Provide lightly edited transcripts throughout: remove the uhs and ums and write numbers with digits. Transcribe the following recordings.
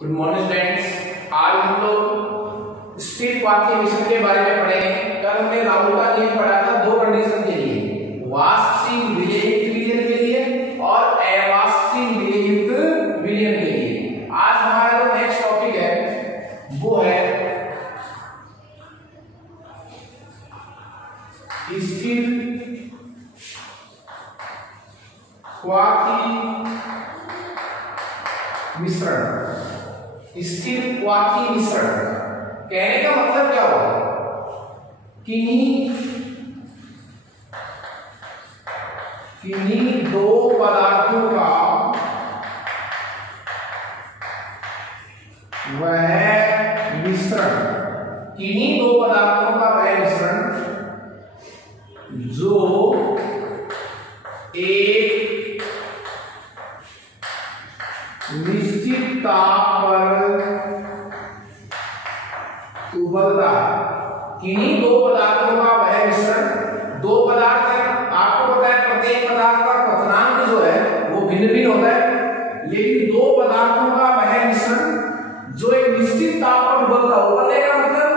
Good morning friends. आज हम लोग स्थिर क्वाथी मिश्रण के बारे में पढ़ेंगे। कल हमने राहुल का नियम पढ़ा था दो कंडीशन के लिए, वाष्पशील विलययुक्त विलयन के लिए और अवाष्पशील विलययुक्त विलयन के लिए। आज हमारा जो नेक्स्ट टॉपिक है वो है स्थिर क्वाथी मिश्रण। स्थिर क्वाथी मिश्रण कहने का मतलब क्या होगा, किन्हीं दो पदार्थों का वह मिश्रण, किन्हीं दो पदार्थों का वह मिश्रण जो एक निश्चित ताप पर उबलता है। किन्हीं दो पदार्थों का वह मिश्रण, दो पदार्थ है, आपको पता है प्रत्येक पदार्थ का क्वथनांक जो है वो भिन्न भिन्न होता है, लेकिन दो पदार्थों का वह मिश्रण जो एक निश्चित ताप पर उबलता है। उबलने का मतलब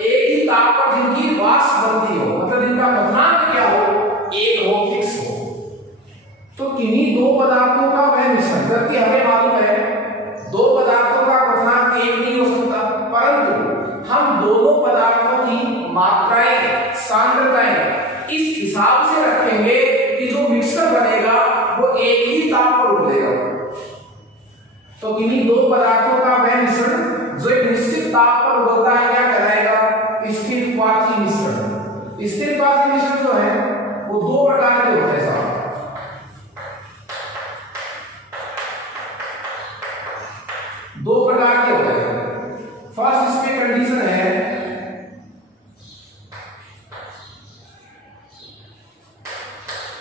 एक ही ताप पर जिनकी वाष्प बनती हो, मतलब जिनका क्वथनांक क्या हो, एक हो, फिक्स हो। तो किन्हीं दो पदार्थों का वह मिश्रण, जबकि हमें मालूम है दो पदार्थों का क्वथनांक एक नहीं हो सकता, परंतु हम दोनों पदार्थों की मात्राएं, सांद्रताएं इस हिसाब से रखेंगे कि जो मिक्सचर बनेगा वो एक ही ताप पर उबलेगा। तो किन्हीं दो पदार्थों का वह मिश्रण जो एक निश्चित ताप पर उबलता है क्या कहलाएगा, स्थिर क्वाथी मिश्रण। स्थिर क्वाथी मिश्रण जो है वो दो प्रकार के होते हैं साहब। दो प्रकार के होते हैं। फर्स्ट इसमें कंडीशन है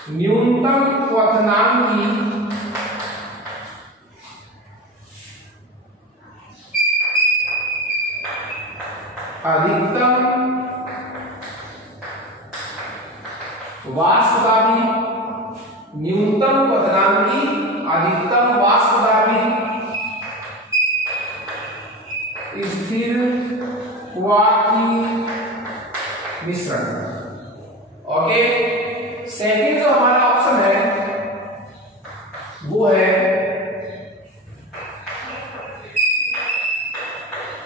न्यूनतम क्वथनांक की अधिकतम वाष्प दाबी, न्यूनतम क्वथनांक की अधिकतम वाष्प दाबी स्थिर क्वाथी मिश्रण। ओके, सेकंड जो हमारा ऑप्शन है वो है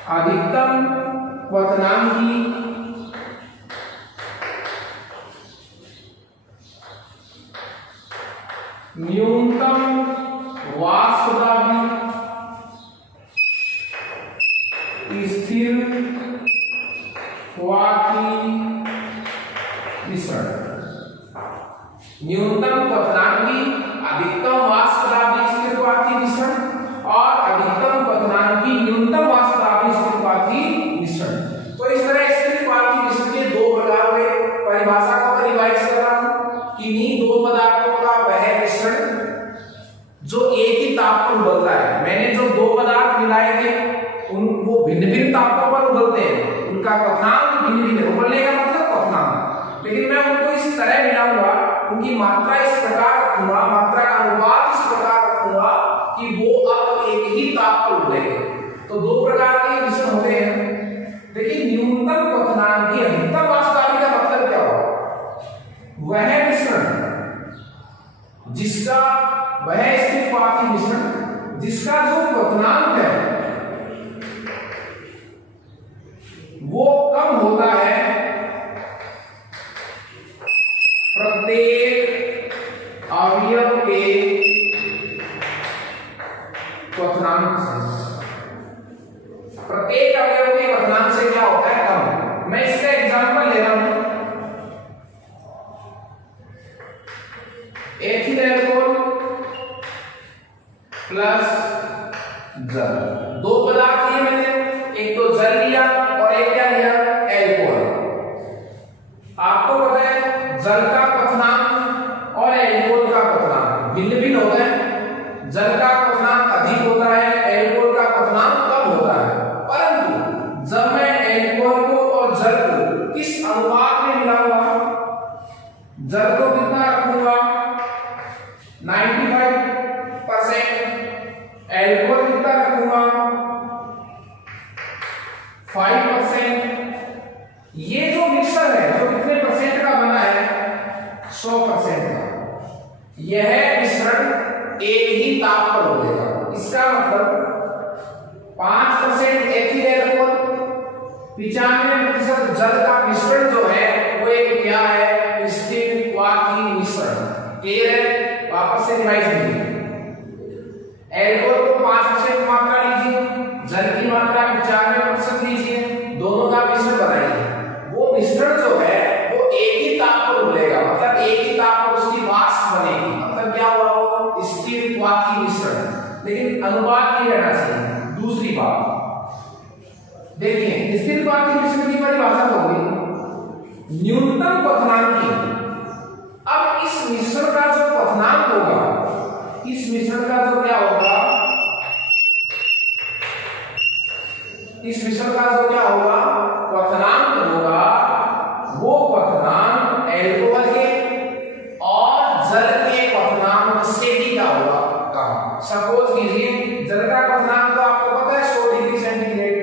अधिकतम क्वथनांक की न्यूनतम वाष्प दाबी स्थिर क्वाथी मिश्रण। न्यूनतम क्वथनांक की अधिकतम वाष्प दाबी स्थिर क्वाथी मिश्रण और अधिकतम क्वथनांक की न्यूनतम वाष्प दाबी स्थिर क्वाथी मिश्रण। तो इस तरह स्थिर क्वाथी मिश्रण के दो प्रकार हुए। परिभाषा को मैं रिवाइज कर रहा हूं, किन्हीं दो पदार्थों का वह मिश्रण जो एक ही ताप पर उबलता है। मैंने जो दो पदार्थ मिलाए थे वो भिन्न भिन्न तापों पर उबलते हैं, उनका क्वथनांक भिन्न भिन्न, उबलने का मतलब क्वथनांक, लेकिन मैं उनको इस तरह मिलाऊंगा, उनकी मात्रा इस प्रकार रखूंगा, मात्रा का अनुपात इस प्रकार रखूंगा कि वो अब एक ही ताप पर उबलेंगे। तो दो प्रकार के मिश्रण होते हैं। लेकिन न्यूनतम क्वथनांक की अधिकतम वाष्प दाबी का मतलब क्या होगा, वह मिश्रण जिसका वह स्थिर क्वाथी मिश्रण जिसका जो क्वथनांक है वो कम होता है प्रत्येक अवयव के क्वथनांक से। प्रत्येक अवयव के क्वथनांक से क्या होता है, कम। मैं इसका एग्जांपल ले रहा हूं, एथिल अल्कोहल प्लस जल। दो पदार्थ लिए मैंने, एक तो जल लिया और एक क्या लिया, एल्कोहल। आपको पता है जल का क्वथनांक और एल्कोहल का क्वथनांक भिन्न भिन्न होता है। जल का क्वथनांक अधिक होता है, एल्कोहल का क्वथनांक कम होता है। परंतु जब मैं एल्कोहल को और जल को किस अनुपात में मिलाऊंगा, जल को कितना रखूंगा, 95%, एल्कोहल कितना रखूंगा 95% जल का मिश्रण जो है वो एक क्या है, स्थिर क्वाथी मिश्रण। क्लियर है? वापस से रिवाइज कीजिए। एल्कोहल को 5% मात्रा लीजिए, जल की मात्रा 95% लीजिए, दोनों का मिश्रण बनाइए। वो मिश्रण जो है वो एक ही ताप पर उबलेगा, मतलब एक ही ताप पर उसकी वाष्प बनेगी, मतलब क्या हुआ वो स्थिर क्वाथी मिश्रण। लेकिन अनुपात नहीं रहना चाहिए। दूसरी बात देखिए, स्थिर क्वाथी मिश्रण की परिभाषा होगी न्यूनतम क्वथनांक। अब इस मिश्रण का जो क्वथनांक होगा, इस मिश्रण का जो क्या होगा, इस मिश्रण का जो क्या होगा क्वथनांक होगा, वो क्वथनांक एल्कोहल के और जल के क्वथनांक से भी क्या होगा कम। सपोज कीजिए जल का क्वथनांक तो आपको पता है 100 डिग्री सेंटीग्रेड,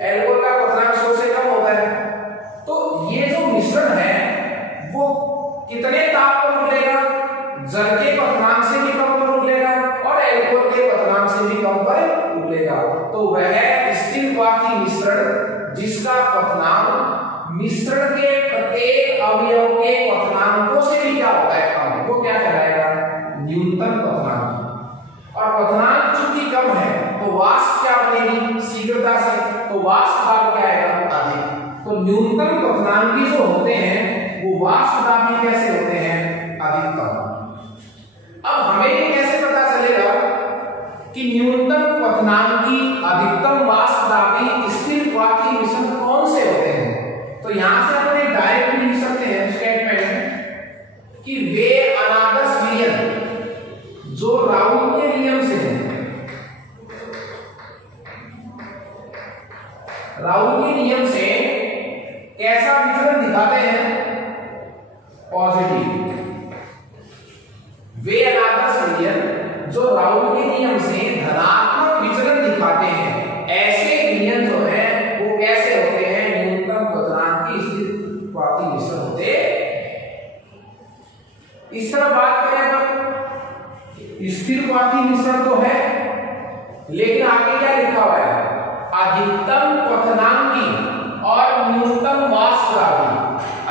एल्कोहल का क्वथनांक 100 से कम होता है। तो ये जो मिश्रण है वो कितने ताप पर उबलेगा, जल के क्वथनांक से भी कम पर उबलेगा और एल्कोहल के क्वथनांक से भी कम पर उबलेगा। तो वह स्थिर क्वाथी मिश्रण जिसका क्वथनांक मिश्रण के प्रत्येक अवयव के क्वथनांकों से भी क्या होता है कम, वो क्या कहलाएगा, न्यूनतम क्वथनांक। और क्वथनांक चूंकि कम है तो वाष्प क्या बनेगी शीघ्रता से, तो वाष्प दाब क्या आएगा अधिक। तो न्यूनतम क्वथनांकी जो होते हैं वो वाष्प दाबी कैसे होते हैं, अधिकतम। अब हमें ये कैसे पता चलेगा कि न्यूनतम क्वथनांकी अधिकतम वाष्प दाबी स्थिर क्वाथी मिश्रण कौन से होते हैं? तो यहां से हम डायरेक्ट लिख सकते हैं स्टेटमेंट में कि वे अनादर्श विलयन जो राउल के नियम से है, राउल के नियम से कैसा विचलन दिखाते हैं, पॉजिटिव। वे अनादर्श विलयन जो राउल के नियम से धनात्मक विचलन दिखाते हैं, ऐसे विलयन जो है वो कैसे होते हैं, न्यूनतम क्वथनांक की स्थिर क्वाथी मिश्रण होते। इस तरह बात करें तो स्थिर क्वाथी मिश्रण तो है, लेकिन आगे क्या लिखा हुआ है, अधिकतम क्वथनांकी और न्यूनतम वाष्प दाबी,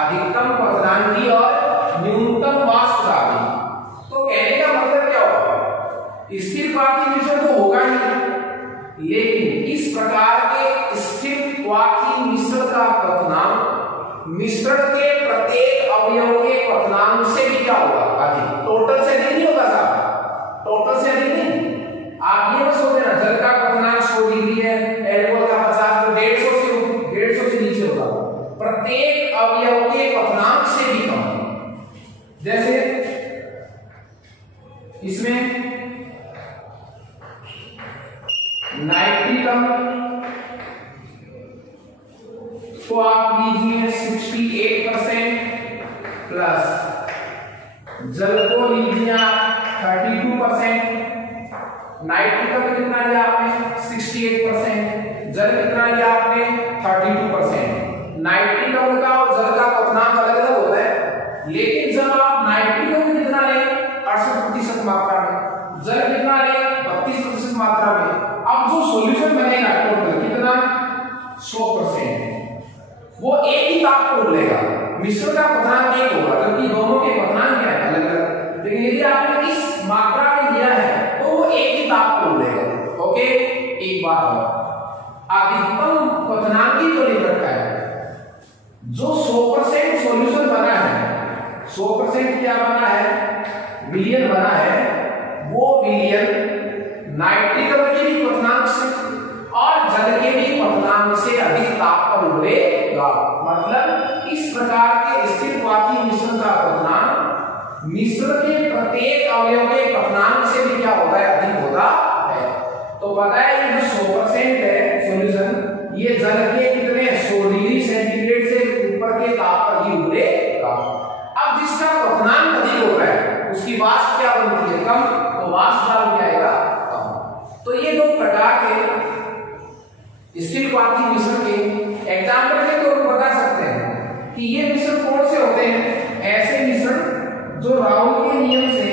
अधिकतम क्वथनांकी और न्यूनतम वाष्प दाबी। तो कहने का मतलब क्या होगा, स्थिर क्वाथी मिश्रण तो होगा नहीं, लेकिन इस प्रकार के स्थिर क्वाथी मिश्रण का क्वथनांक मिश्रण के प्रत्येक अवयव के क्वथनांक से भी क्या होगा अधिक। टोटल से नहीं होगा साहब, टोटल से अधिक नहीं। आप ये मत सोचना जल का क्वथनांक 100 डिग्री है, एल्कोहल का 50 तो 150 से नीचे होगा, प्रत्येक अवयव के क्वथनांक से भी कम। जैसे इसमें नाइट्रिकम तो आप लीजिए 68% प्लस जल को लीजिए आप 32%। नाइट्रिकम कितना लिया आपने 68%, जल कितना लिया आपने 32%। नाइट्रिकम का और जल का क्वथनांक अलग अलग होता है, लेकिन जब आप नाइट्रिकम कितना लें 68% मात्रा में, जल कितना लें 32% मात्रा में, अब जो सॉल्यूशन बनेगा टोटल कितना 100%, वो एक ही ताप पर उबलेगा। मिश्रण का क्वथनांक एक होगा, जबकि दोनों के क्वथनांक क्या है अलग अलग, लेकिन यदि आपने इस मात्रा में दिया है तो वो एक ही ताप पर उबलेगा। ओके, एक बात और अधिकतम क्वथनांकी जो लिख रखा है, जो 100% सॉल्यूशन बना है, 100% क्या बना है, विलयन बना है, वो विलयन नाइट्रिकम के भी क्वथनांक से और जल के भी क्वथनांक से अधिक ताप पर उबलेगा। मतलब इस प्रकार के स्थिर क्वाथी मिश्रण का क्वथनांक मिश्रण के प्रत्येक अवयव के क्वथनांक से भी क्या होता है, अधिक होता है। तो पता है ये जो 100% है सॉल्यूशन, ये जल के कितने 100 डिग्री सेंटीग्रेड से ऊपर के ताप पर ही उबलेगा। अब जिसका क्वथनांक अधिक होता है उसकी वाष्प क्या बनती है, कम, तो वाष्प दाब क्या आएगा, कम। तो ये दो प्रकार के स्थिर क्वाथी मिश्रण के एग्जाम्पल के तौर पर बता सकते हैं कि ये मिश्रण कौन से होते हैं, ऐसे मिश्रण जो राउल के नियम से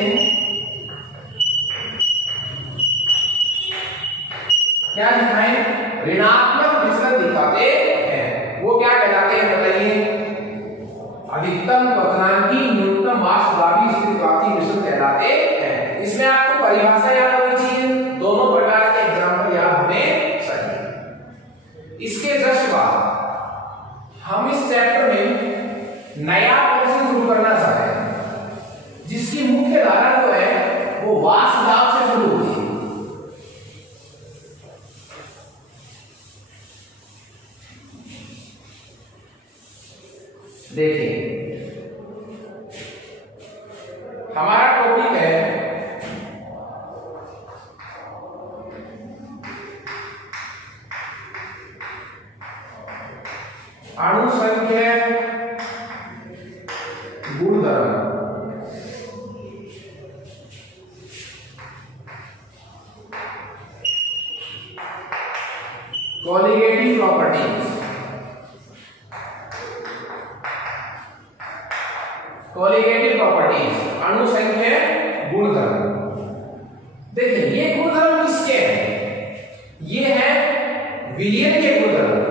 क्या दिखाएं, ऋणात्मक विचलन दिखाते हैं। वो क्या कहलाते हैं बताइए? अधिकतम क्वथनांकी न्यूनतम वाष्पदाबी स्थितिवाती मिश्रण कहलाते हैं। इसमें आपको परिभाषा याद होनी चाहिए, दोनों प्रकार के एग्जाम्पल याद होने चाहिए। इसके जस्ट बाद हम इस चैप्टर में नया पोर्शन शुरू करना चाहते हैं, जिसकी मुख्य धारा जो है वो वाष्प दाब से शुरू होती है। देखिए हमारा टॉपिक है अणु संख्या गुणधर्म। Colligative properties. कॉलिगेटिव प्रॉपर्टीज अणु संख्या गुणधर्म। देखिए ये गुणधर्म किसके हैं? ये है विलियन के गुणधर्म।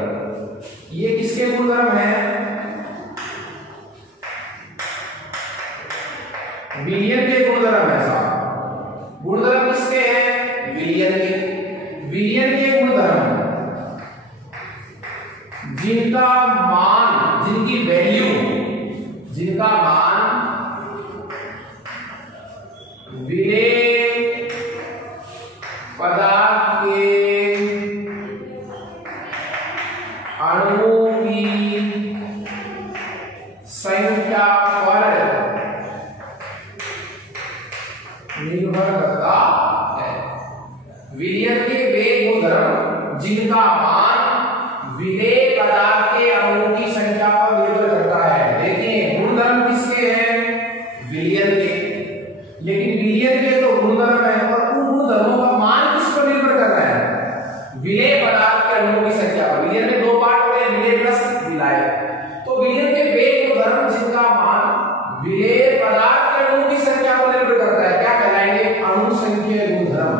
ये किसके गुणधर्म है? विलियन के गुणधर्म है साहब। गुणधर्म किसके हैं? विलियन के। विलियन के गुणधर्म जिनका मान, जिनकी वैल्यू, जिनका मान विलेय पदार्थ के अणुओं की संख्या पर निर्भर करता है। विलियन के वे गुणधर्म जिनका मान विलेय पदार्थ के अणुओं की संख्या पर निर्भर करता है। देखिए गुणधर्म किसके हैं? विलियन के। लेकिन विलियन के तो गुणधर्म है और उन गुणधर्मों का मान किस पर निर्भर कर रहा है? विलेय पदार्थ के अणुओं की संख्या पर। विलियन में दो पार्ट होते हैं, विलेय प्लस विलाय। तो विलियन के वे गुणधर्म जिनका मान विलेय पदार्थ के अणुओं की संख्या पर निर्भर करता है क्या कहलाएंगे? अणु संख्या गुणधर्म।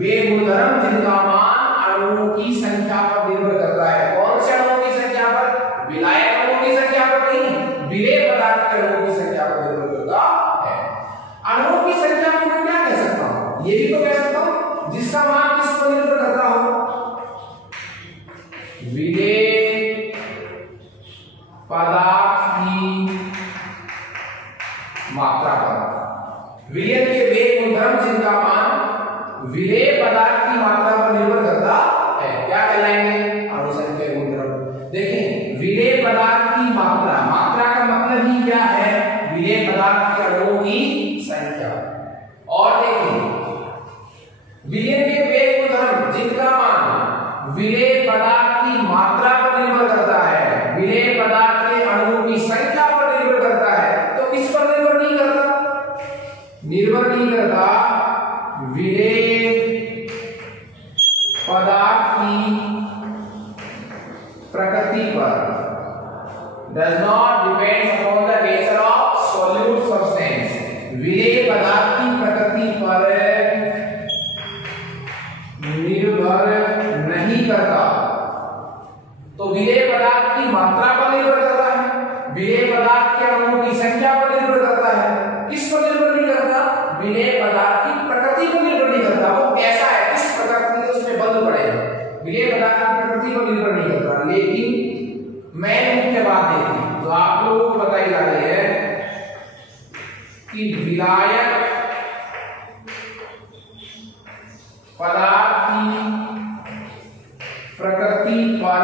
वे गुणधर्म जिनका मान अणुओं की संख्या पर निर्भर करता है। कौन से अणुओं की संख्या पर? विलायक अणुओं की संख्या पर नहीं, विलेय पदार्थ के अणुओं की संख्या पर निर्भर करता है। अणुओं की संख्या को मैं क्या कह सकता हूं? ये भी तो कह सकता हूं जिसका मान किस पर निर्भर करता हो? विलेय पदार्थ की मात्रा पर। विलियन के वे गुणधर्म जिनका मान विलेय पदार्थ की मात्रा पर निर्भर करता है क्या कहलाएंगे? अणु संख्या गुणधर्म। देखिए विलेय पदार्थ की मात्रा, मात्रा का मतलब ही क्या है? विलेय पदार्थ के अणुओं की संख्या। और देखिए विलियन के वे गुणधर्म जिनका मान विलेय पदार्थ की मात्रा पर निर्भर करता है, विलेय पदार्थ के अणुओं की संख्या पर निर्भर करता है, तो किस पर निर्भर नहीं करता? निर्भर नहीं करता विलेय पदार्थ की प्रकृति पर। Does not depend upon the nature of solute substance। विलेय पदार्थ की प्रकृति पर निर्भर नहीं करता। तो विलेय पदार्थ की मात्रा पर निर्भर करता है, विलेय पदार्थ के अणुओं की संख्या पर निर्भर करता है। किस पर निर्भर नहीं करता? विलेय पदार्थ की प्रकृति पर निर्भर नहीं करता। वो कैसा है, किस प्रकृति से उसमें बंध पड़ेगा, विलेय पदार्थ की प्रकृति पर निर्भर नहीं करता। लेकिन मैं मुख्य बात देखी तो आप लोगों को बताई जा रही है कि विलायक पदार्थ की प्रकृति पर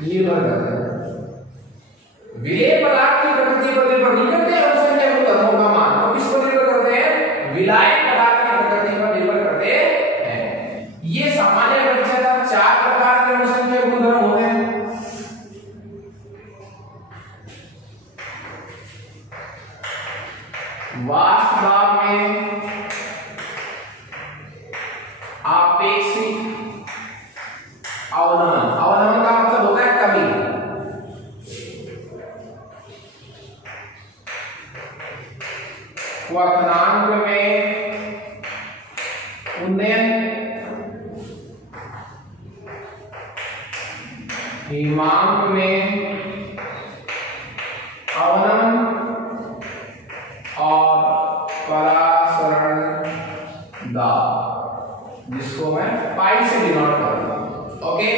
निर्भर करता है। विलेय पदार्थ की प्रकृति पर निर्भर नहीं करते अणु संख्या गुणधर्मों का मान। तो किस पर निर्भर करते हैं? विलायक पदार्थ की प्रकृति पर निर्भर करते हैं। ये सामान्य परिचय का 4 प्रकार के अणु संख्या गुणधर्म होते हैं। वाष्प दाब में आपेक्षिक अवनमन। अवनमन का मतलब होता है कमी। क्वथनांक में उन्नयन हिमांक में अवनमन और परासरण दाब, जिसको मैं पाई से डिनोट करूंगा। ओके,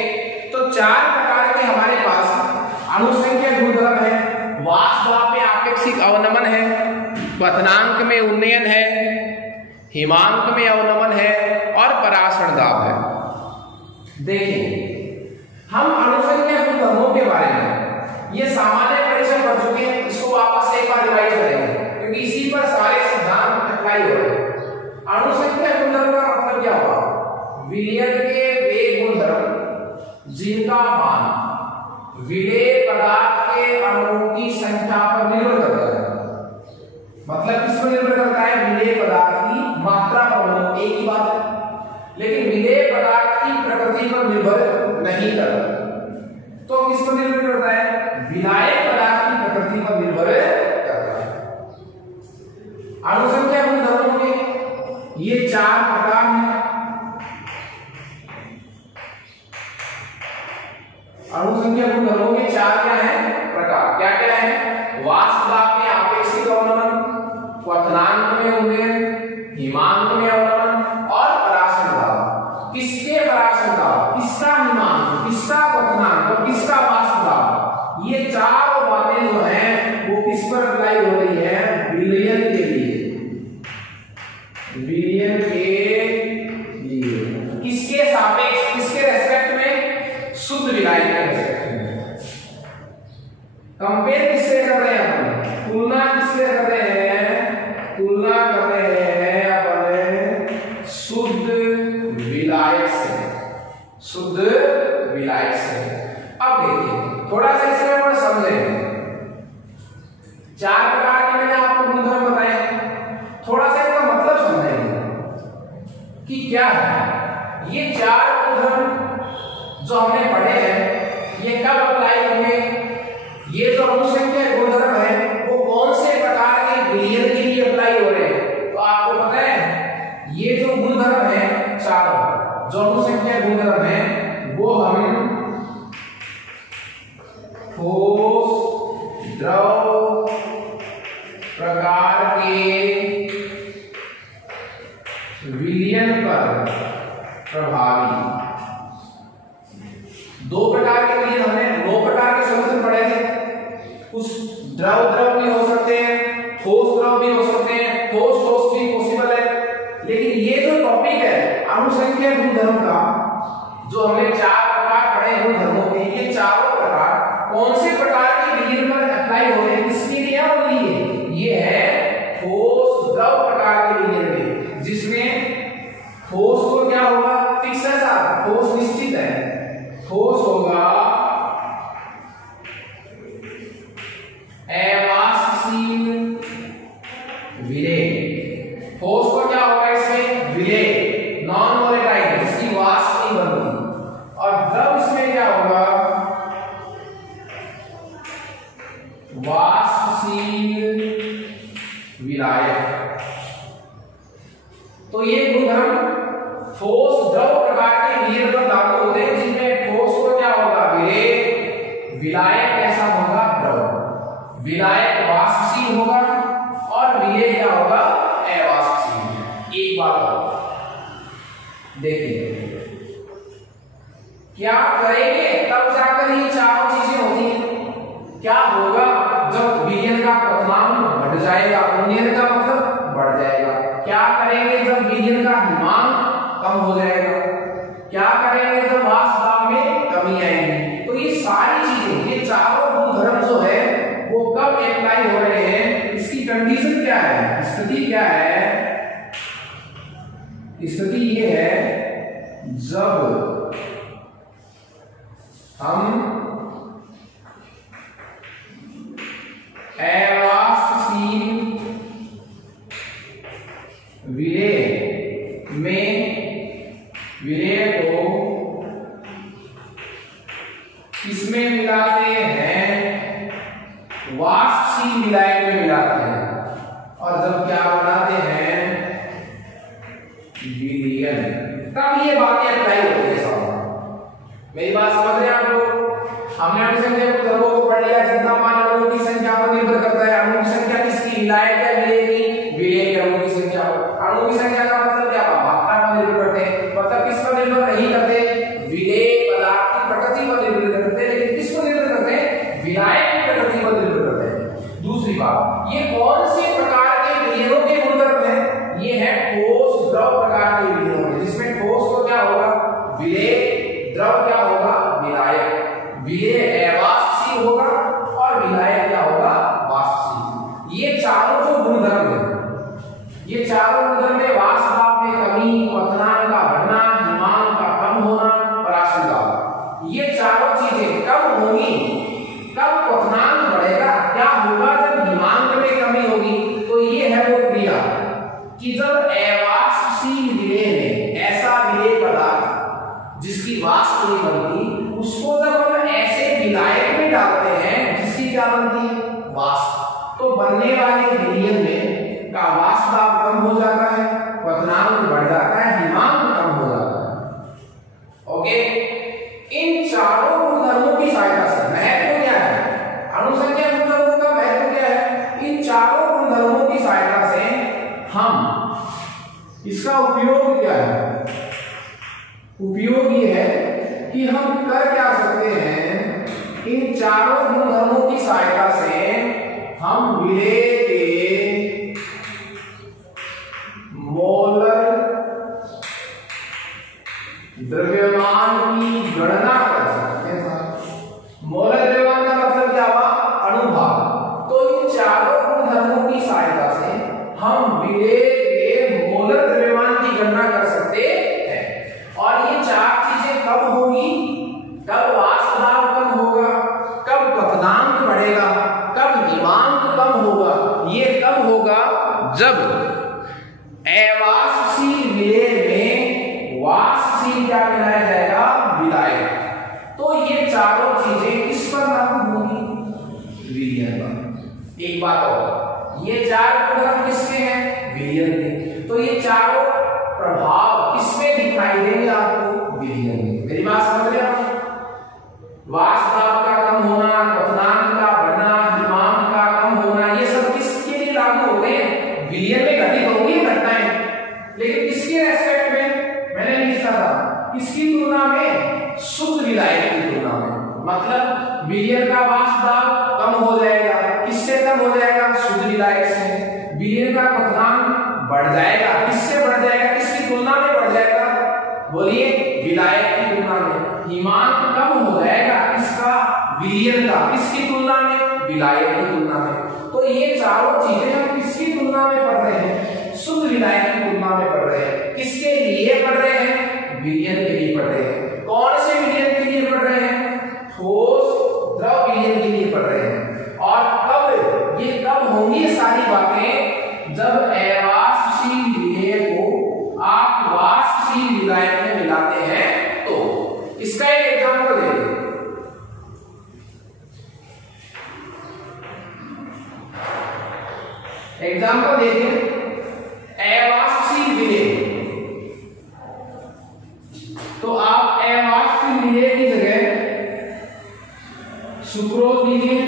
तो 4 प्रकार के हमारे पास अणुसंख्या गुणधर्म है। वाष्प दाब में आपेक्षिक अवनमन है, क्वथनांक में उन्नयन है, हिमांक में अवनमन है और परासरण दाब है। देखिए, हम अणुसंख्या गुणधर्मों के बारे में ये सामान्य परिचय पढ़ चुके हैं, इसको वापस एक बार रिवाइज करेंगे क्योंकि इसी पर सारे सिद्धांत अप्लाई हो रहे हैं। अणुसंख्या गुणधर्म का मतलब क्या हुआ? विलयन के वे गुणधर्म जिनका मान विलेय पदार्थ के अणुओं की संख्या पर निर्भर करता है। मतलब किस पर निर्भर करता है? विलेय पदार्थ की मात्रा पर। एक ही बात है, लेकिन विलेय पदार्थ की प्रकृति पर निर्भर नहीं करता। तो किस पर निर्भर करता है? विलायक पदार्थ की प्रकृति पर निर्भर करता है। अणुसंख्या गुणधर्मों के ये 4 प्रकार हैं। अणुसंख्या गुणधर्मों के 4 क्या हैं? प्रकार। क्या क्या है? वाष्प दाब में आपेक्षिक अवनमन, क्वथनांक में उन्नयन, हिमांक में अवनमन और परासरण दाब। किसके परासरण दाब, किसका हिमांक, किसका क्वथनांक और किसका वाष्प दाब, ये 4 बातें जो हैं वो किस पर अप्लाई हो रही है? विलयन के लिए। विलयन के लिए किसके सापेक्ष, किसके रेस्पेक्ट में? शुद्ध विलायक के रेस्पेक्ट में। कंपेयर किससे कर रहे हैं अपन? तुलना किससे कर रहे हैं? तुलना कर रहे हैं अपने शुद्ध विलायक से, शुद्ध विलायक से। अब देखिए, थोड़ा सा इसमें अपन समझेंगे। 4 प्रकार के मैंने आपको गुणधर्म बताए, थोड़ा सा इसका मतलब समझेंगे कि क्या है। ये 4 गुणधर्म जो हमने पढ़े हैं ये कब अप्लाई होंगे? ये जो अणुसंख्या गुणधर्म है वो कौन से प्रकार के विलयन के लिए अप्लाई हो रहे हैं? तो आपको पता है ये जो गुणधर्म है 4 जो अणुसंख्या गुणधर्म है वो हम ठोस द्रव प्रकार के विलयन पर प्रभावी। 2 प्रकार के विलयन, हमने 2 प्रकार के सॉल्यूशन पढ़े थे। कुछ द्रव भी हो सकते हैं, ठोस द्रव भी हो सकते हैं, ठोस भी पॉसिबल है। लेकिन ये जो टॉपिक है अणुसंख्या गुणधर्म का, जो हमने 4 प्रकार पढ़े गुणधर्मों के, ये चारों प्रकार कौन से प्रकार के विलयन पर अप्लाई हो रहे हैं? किसके लिए हो रही है? ये है ठोस द्रव प्रकार के विलयन में, जिसमें ठोस तो क्या होगा? फिक्स है साहब, ठोस निश्चित है। ठोस होगा अवाष्पशील विलेय। ठोस को क्या होगा इसमें? विलेय, नॉन वोलेटाइल, जिसकी वाष्प नहीं बनती। और द्रव इसमें क्या होगा? वाष्पशील विलायक। तो ये गुणधर्म ठोस द्रव प्रकार के विलयन पर लागू होते हैं, जिसमें ठोस को क्या होगा? विलेय, विलायक कैसा होगा? द्रव। विलायक वाष्पशील होगा और विलेय क्या होगा? अवाष्पशील। एक बात और देखिए, क्या करेंगे तब जाकर ये चारों चीजें होती हैं। क्या होगा जब विलयन का क्वथनांक बढ़ जाएगा, उन्नयन का मतलब बढ़ जाएगा। क्या करेंगे जब विलयन का हिमांक कम हो जाएगा? क्या करेंगे जब वाष्प दाब में कमी आएगी? तो ये सारी चीजें, ये चारों गुणधर्म जो है वो कब अप्लाई हो रहे हैं? इसकी कंडीशन क्या है, स्थिति क्या है? स्थिति ये है जब हम अवाष्पशील विलेय में विलेय को किसमें मिलाते हैं? वाष्पशील विलायक में मिलाते हैं। और जब क्या बनाते हैं? विलयन। तब ये बातें अप्लाई होती है। मेरी बात समझ रहे हैं आप लोग? हमने अणुसंख्या के ध्रुवों को पढ़ लिया, जितना मान अणुओं की संख्या पर निर्भर करता है। अणुओं की संख्या किसकी, विलायक या विलेय की, विलेय के अणुओं की संख्या पर। अणुओं की संख्या का मतलब क्या हुआ, मात्रा पर निर्भर करते हैं, मतलब किस पर निर्भर नहीं करते, विलेय पदार्थ की प्रकृति पर निर्भर करते हैं, लेकिन किस पर निर्भर करते हैं, विलायक की प्रकृति पर निर्भर करते हैं। दूसरी बात, ये कौन से प्रकार के विलेयों के गुणधर्म है, ये है ठोस द्रव प्रकार के विलेयों, जिसमें ठोस तो क्या होगा, विलेय, द्रव क्या होगा, विलायक। विलेय अवाष्पशील होगा और विलायक क्या होगा, वाष्पशील। ये चारों जो गुणधर्म है, ये चारों गुणधर्म में वाष्प दाब में कमी, क्वथनांक का बढ़ना, हिमांक का कम होना, पराश्रय दाब, ये चारों चीजें कब होंगी, कब क्वथनांक बढ़ेगा, क्या होगा जब हिमांक में कमी होगी। तो ये है वो क्रिया कि जब अवाष्पशील विलेय में ऐसा विलेय पदार्थ जिसकी वाष्प नहीं बनती, उसको जब हम ऐसे विलायक में डालते हैं जिसकी क्या बनती है, वाष्प, तो बनने वाले विलयन में का वाष्प दाब कम हो जाता है, क्वथनांक बढ़ जाता है, हिमांक कम हो जाता है। ओके, इन चारों गुणधर्मों की सहायता से, महत्व क्या है, अणुसंख्या गुणधर्मों का महत्व क्या है, इन चारों गुणधर्मों की सहायता से हम, इसका उपयोग क्या है, उपयोग ये है कि हम कर क्या सकते हैं, इन चारों गुणधर्मों की सहायता से हम विलेय के मोलर द्रव्यमान की गणना कर सकते हैं। मोलर द्रव्यमान का मतलब क्या हुआ, अणुभार। तो इन चारों गुणधर्मों की सहायता से हम विलेय के मोलर द्रव्यमान की गणना कर सकते हैं। और ये चार चीजें कब होंगी, कब वाष्प दाब कम होगा, कब क्वथनांक बढ़ेगा, कब हिमांक कम होगा, ये कब होगा, जब अवाष्पशील विलेय में वाष्पशील क्या मिलाया जाएगा, विलायक। तो ये चारों चीजें किस पर लागू होंगी, विलयन पर। एक बात और, ये चार गुणधर्म किसके हैं, विलयन के। तो ये चारों प्रभाव किसमें दिखाई देंगे आपको, विलयन में। मेरी बात समझ रहे हैं, वाष्प दाब का कम होना, क्वथनांक का बढ़ना, हिमांक का कम होना, ये सब किसके लिए लागू होते हैं, विलयन में घटित होंगी घटनाएं, लेकिन किसके रेस्पेक्ट में, मैंने लिखा था, किसकी तुलना में, शुद्ध विलायक की तुलना में। मतलब विलयन का वाष्प दाब कम हो जाएगा, किससे कम हो जाएगा, शुद्ध विलायक से। विलयन का क्वथनांक बढ़ जाएगा, किससे बढ़ जाएगा, किसकी तुलना में बढ़ जाएगा, बोलिए, विलायक की तुलना में। हिमांक कम हो जाएगा, किसका, विलयन का, किसकी तुलना में, विलायक की तुलना में। तो ये चारों चीजें हम किसकी तुलना में पढ़ रहे हैं, शुद्ध विलायक की तुलना में पढ़ रहे हैं। किसके लिए पढ़ रहे हैं, विलयन के लिए पढ़ रहे हैं। कौन से विलयन के लिए पढ़ रहे हैं, ठोस द्रव विलयन के लिए पढ़ रहे हैं। और कब, ये कब होंगी सारी बातें, जब अवाष्पशील विलेय को आप वाष्पशील विलायक में मिलाते हैं। तो इसका एक एग्जांपल देखिए, एग्जांपल देखिए, अवाष्पशील विलेय। तो आप अवाष्पशील विलेय की जगह सुक्रोज लीजिए,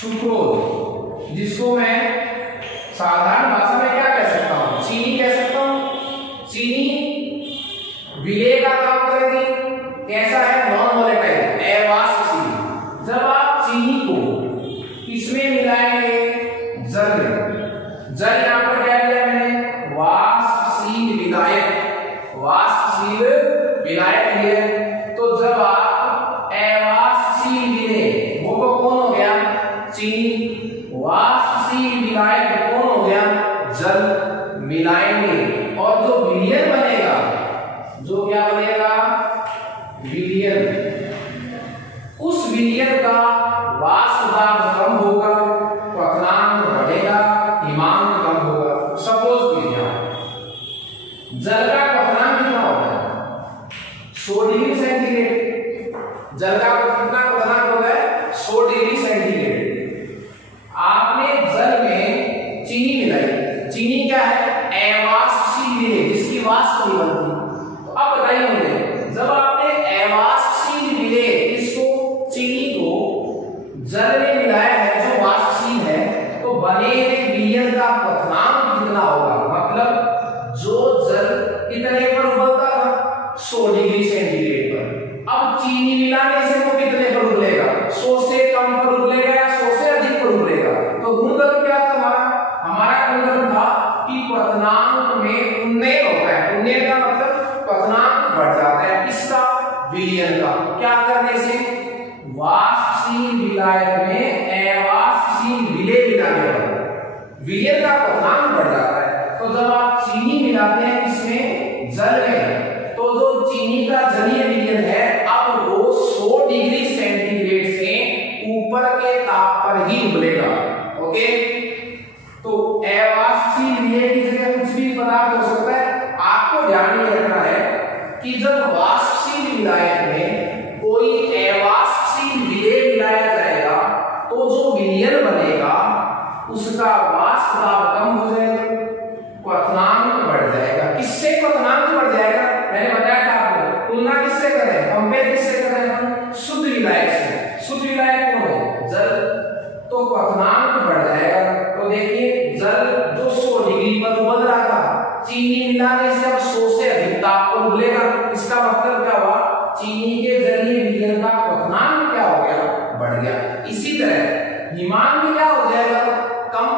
सुक्रोज, जिसको मैं साधारण भाषा में क्या कह सकता हूं, चीनी कह सकता हूं। चीनी विलेय का काम करेगी, कैसा है, नॉन वोलेटाइल, अवाष्पशील। जब आप चीनी को इसमें मिलाएंगे जल में, जल यहां पर क्या किया मैंने, वाष्पशील विलायक, वाष्पशील विलायक लिए। तो जब आप अवाष्पशील विलेय, वो तो कौन हो गया, चीनी, वाष्पशील विलायक कौन हो गया, जल, मिलाएंगे और जो विलयन बनेगा, जो क्या बनेगा, विलयन, उस विलयन का वाष्प दाब कम होगा, क्वथनांक बढ़ेगा, हिमांक कम होगा। सपोज कीजिए जल का क्वथनांक कितना होता है, 100 डिग्री सेंटीग्रेड। जल का कितना क्वथनांक होता है, 100 डिग्री सेंटीग्रेड। आपने जल में चीनी मिलाई, चीनी क्या है, अवाष्पशील विलेय, जिसकी वाष्प नहीं बनती। तो अब बताइए मुझे, जब बढ़ने का मतलब क्वथनांक बढ़ जाता है, किसका? विलयन का। क्या करने से? वाष्पशील विलायक में अवाष्पशील विलेय मिलाने पर विलयन का क्वथनांक बढ़ जाता है। तो जब आप चीनी मिलाते हैं किसमें? जल में, तो जो चीनी का जलीय विलयन है अब वो 100 डिग्री सेंटीग्रेड से ऊपर के ताप पर ही उबलेगा। ओके, तो अवाष्पशील विलेय की जगह कुछ भी पदार्थ हो सकता है। आपको ध्यान में रखना है कि जब वाष्पशील विलायक में कोई अवाष्पशील विलेय मिलाया जाएगा तो जो विलयन बनेगा उसका वाष्प दाब कम हो जाएगा, क्वथनांक बढ़ जाएगा। किससे क्वथनांक बढ़ जाएगा? मैंने बताया था आपको, तुलना किससे करें? कंपेयर किससे करें? हम शुद्ध विलायक से। शुद्ध विलायक कौन है? जल। तो क्वथनांक बढ़ जाएगा। तो देखिए जल जो 100 डिग्री पर उबल रहा था, चीनी मिलाने से अब 100 से अधिक ताप पर उबलेगा। इसका मतलब क्या हुआ? चीनी के जलीय विलयन का क्वथनांक क्या हो गया? बढ़ गया। इसी तरह हिमांक क्या हो जाएगा? कम।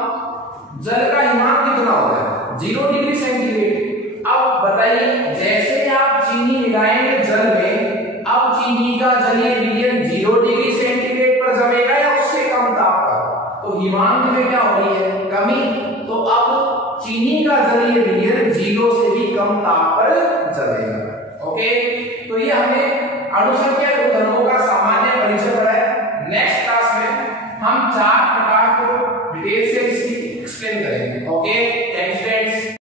जल का हिमांक कितना होता है? 0 डिग्री सेंटीग्रेड। अब बताइए, जैसे आप चीनी मिलाएंगे जल में, अब चीनी का जलीय विलयन 0 डिग्री सेंटीग्रेड पर जमेगा या उससे कम ताप पर? तो हिमांक में क्या हो रही है? कमी। तो अब चीनी का जलीय विलयन 0 से भी कम ताप पर जमेगा। ओके, तो ये हमने अणुसंख्या गुणधर्मों का सामान्य परिचय